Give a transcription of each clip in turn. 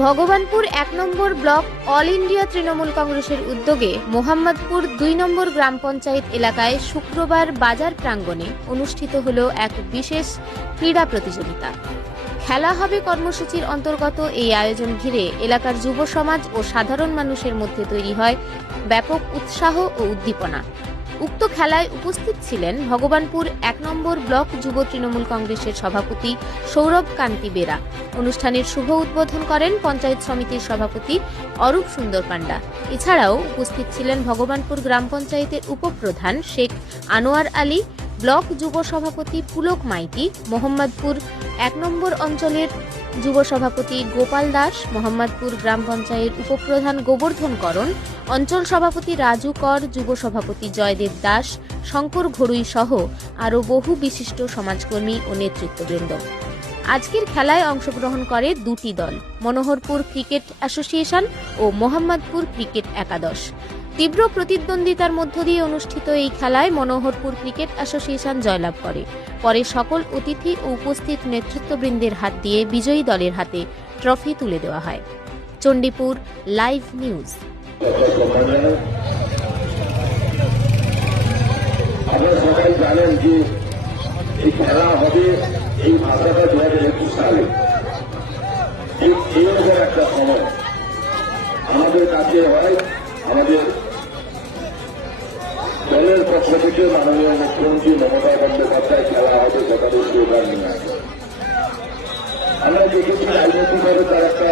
ভগবানপুর ১ নম্বর block all India Trinamool কংগ্রেসের উদ্যোগে মোহাম্মদপুর ২ নম্বর গ্রাম পঞ্চায়েত এলাকায় শুক্রবার বাজার প্রাঙ্গণে অনুষ্ঠিত হল এক বিশেষ ক্রীড়া প্রতিযোগিতা। খেলা হবে কর্মসূচির অন্তর্গত এই আয়োজন ঘিরে এলাকার যুব সমাজ ও সাধারণ মানুষের মধ্যে তৈরি হয় ব্যাপক উৎসাহ ও উদ্দীপনা। উক্ত খেলায় উপস্থিত ছিলেন ভগবানপুর ১ নম্বর ব্লক যুব তৃণমূল কংগ্রেসের সভাপতি সৌরভ কান্তি বেরা। অনুষ্ঠানের শুভ উদ্বোধন করেন পঞ্চায়েত সমিতির সভাপতি অরূপ সুন্দর পান্ডা। এছাড়াও উপস্থিত ছিলেন ভগবানপুর গ্রাম পঞ্চায়েতের উপপ্রধান শেখ আনোয়ার আলী, ব্লক যুব সভাপতি পুলক মাইতি, মোহাম্মদপুর ১ নম্বর অঞ্চলের যুব সভাপতি গোপাল দাস, মোহাম্মদপুর গ্রাম পঞ্চায়েত উপপ্রধান গোবর্ধন করণ, অঞ্চল সভাপতি রাজু কর, যুব সভাপতি জয়দেব দাস, শঙ্কর ঘড়ুই সহ আরও বহু বিশিষ্ট সমাজকর্মী ও নেতৃত্ববৃন্দ। আজকের খেলায় অংশগ্রহণ করে দুটি দল, মনোহরপুর ক্রিকেট অ্যাসোসিয়েশন ও মোহাম্মদপুর ক্রিকেট একাদশ। তীব্র প্রতিদ্বন্দ্বিতার মধ্য দিয়ে অনুষ্ঠিত এই খেলায় মনোহরপুর ক্রিকেট অ্যাসোসিয়েশন জয়লাভ করে। পরে সকল অতিথি ও উপস্থিত নেতৃত্ববৃন্দের হাত দিয়ে বিজয়ী দলের হাতে ট্রফি তুলে দেওয়া হয়। Chandipur live news. আপনারা সবাই জানেন যে এই খেলা হবে এই ভাষাটা ২০২১ সালে। এইরকম একটা সময় আমাদের কাছে হয়, আমাদের দলের পক্ষ থেকে মাননীয় মুখ্যমন্ত্রী মমতা বন্দ্যোপাধ্যায় খেলা হবে কথাটি স্লোগান নিয়ে আসে। আমরা দেখেছি রাজনৈতিকভাবে তার একটা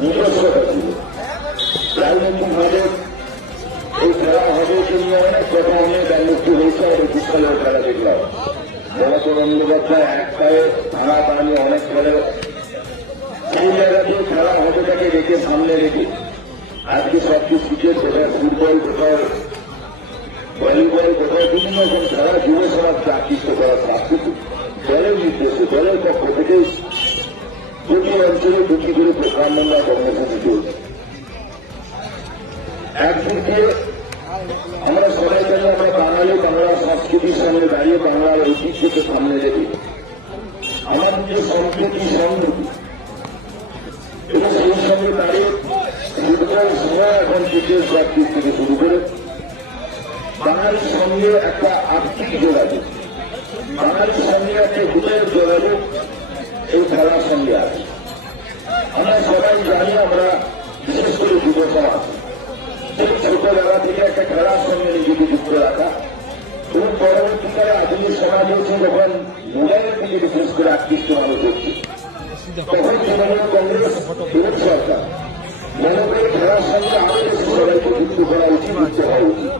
নিজস্বতা ছিল। রাজনৈতিকভাবে এই খেলা হবে নিয়ে অনেক কথা নিয়ে ব্যাংকমুক্তি হয়েছে। আর ২১ সালের খেলা দেখলাম মমতা বন্দ্যোপাধ্যায় এক পায়ে ভাঙা পা নিয়ে অনেক খেলে সেই জায়গাতে খেলা হবে তাকে রেখে সামনে রেখে আজকে সবকিছু ক্রিকেট, কোথাও ফুটবল, কোথাও ভলিবল, কোথাও বিভিন্ন রকম খেলা যুব সমাজকে আকৃষ্ট করার প্রাপ্তি দলের নির্দেশে দলের পক্ষ থেকে দুটি অঞ্চলে দুটি করে প্রধানমন্ত্রী কর্মসূচি চলছে। একদিকে আমরা সবাই জানি আমরা বাঙালি, বাংলা সংস্কৃতির সামনে দাঁড়িয়ে বাংলার ঐতিহ্যকে সামনে রেখে আমাদের যে সংস্কৃতি সমৃদ্ধি এবং সেই সঙ্গে দাঁড়িয়ে ফুটবল সময় এখন ক্রিকেট প্র্যাকটিস থেকে শুরু করে বাঙালির সঙ্গে একটা আর্থিক যোগাযোগ, বাঙালির সঙ্গে একটা হৃদয়ের যোগাযোগ এই খেলার সঙ্গে আছে। আমরা সবাই জানি, আমরা বিশেষ করে যুব সমাজ সেই ছোটবেলা থেকে একটা খেলার সঙ্গে নিজেকে যুক্ত রাখা এবং পরবর্তীকালে আধুনিক সমাজ হচ্ছে যখন মোবাইলের দিকে বিশেষ করে আকৃষ্ট মানুষ হচ্ছে, তখন তৃণমূল কংগ্রেস এবং সরকার মনে করে খেলার সঙ্গে আরো বেশি সবাইকে যুক্ত করা উচিত, যুক্ত হওয়া উচিত।